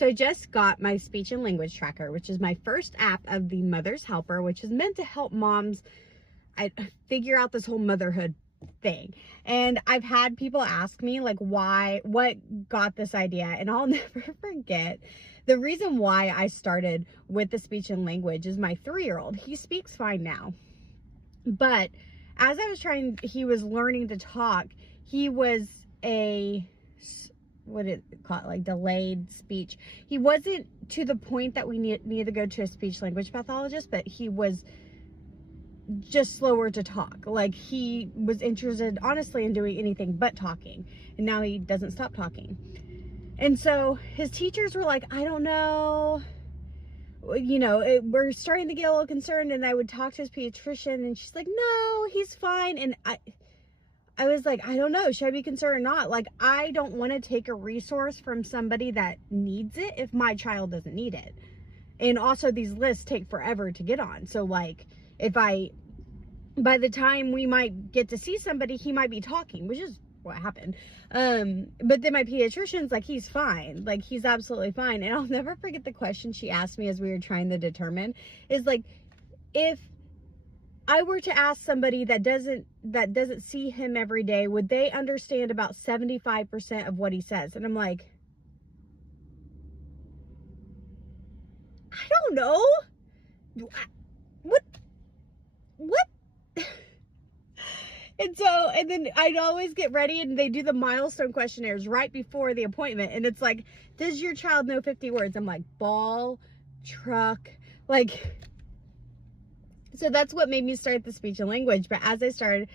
So I just got my speech and language tracker, which is my first app of the Mother's Helper, which is meant to help moms figure out this whole motherhood thing. And I've had people ask me like what got this idea, and I'll never forget the reason why I started with the speech and language is my 3-year-old. He speaks fine now, but as he was learning to talk, he was what is it called, like delayed speech. He wasn't to the point that we needed to go to a speech language pathologist, but he was just slower to talk. Like he was interested honestly in doing anything but talking, and now he doesn't stop talking. And so his teachers were like, I don't know, we're starting to get a little concerned. And I would talk to his pediatrician and she's like, no, he's fine. And I was like, I don't know, should I be concerned or not? Like, I don't want to take a resource from somebody that needs it if my child doesn't need it. And also these lists take forever to get on. So like, by the time we might get to see somebody, he might be talking, which is what happened. But then my pediatrician's like, he's fine. Like, he's absolutely fine. And I'll never forget the question she asked me as we were trying to determine is like, if I were to ask somebody that doesn't see him every day, would they understand about 75% of what he says? And I'm like, I don't know. What? And then I'd always get ready and they do the milestone questionnaires right before the appointment. And it's like, does your child know 50 words? I'm like, ball, truck, like, so that's what made me start the speech and language. But as I started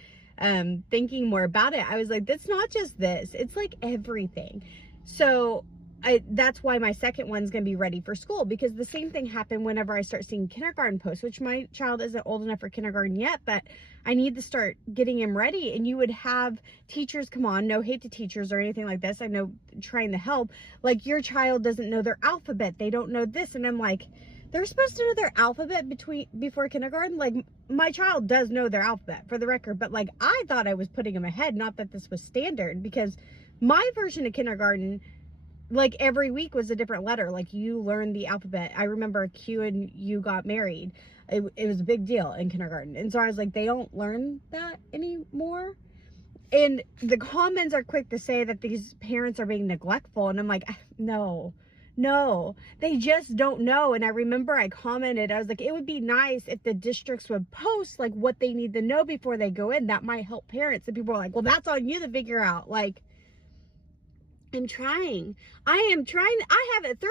thinking more about it, I was like, that's not just this, it's like everything. So that's why my second one's gonna be ready for school, because the same thing happened whenever I start seeing kindergarten posts, which my child isn't old enough for kindergarten yet, but I need to start getting him ready. And you would have teachers come on, no hate to teachers or anything like this, I know, trying to help, like, your child doesn't know their alphabet, they don't know this. And I'm like, they're supposed to know their alphabet before kindergarten. Like, my child does know their alphabet, for the record, but like, I thought I was putting him ahead, not that this was standard, because my version of kindergarten, like, every week was a different letter. Like, you learned the alphabet. I remember Q and U got married. It was a big deal in kindergarten. And so I was like, they don't learn that anymore. And the comments are quick to say that these parents are being neglectful. And I'm like, no, they just don't know. And I remember I commented, I was like, it would be nice if the districts would post like what they need to know before they go in. That might help parents. And people are like, well, that's on you to figure out. Like, I am trying. I have a 3